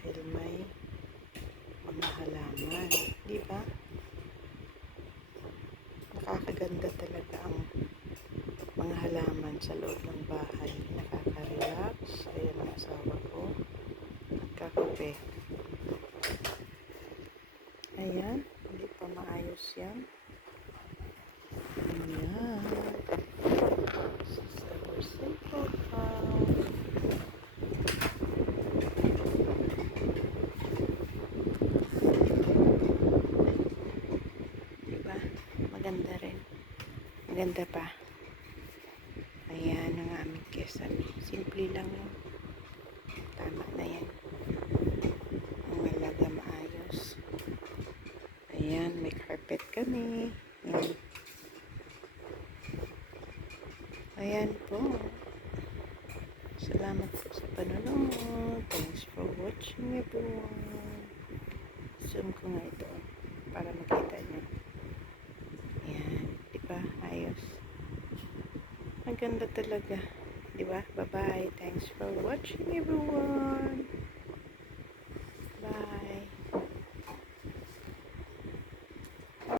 dahil may mga halaman. Di ba? Nakakaganda talaga ang mga halaman sa loob ng bahay. Nakaka-relax. Ayan ang asawa ko. Nagkakape. Ayan. Hindi pa maayos yan. Ayan. This is our simple house. Diba? Maganda rin. Maganda pa. Ayan ang aming kesame. Simple lang yun. Tama na yan. Ang malaga maayos. Ayan, may carpet kami. Ayan. Ayan po. Salamat po sa panonood. Thanks for watching everyone. Zoom ko nga ito para makita nyo. Ayan. Diba? Ayos. Maganda talaga. Diba? Bye-bye. Thanks for watching everyone.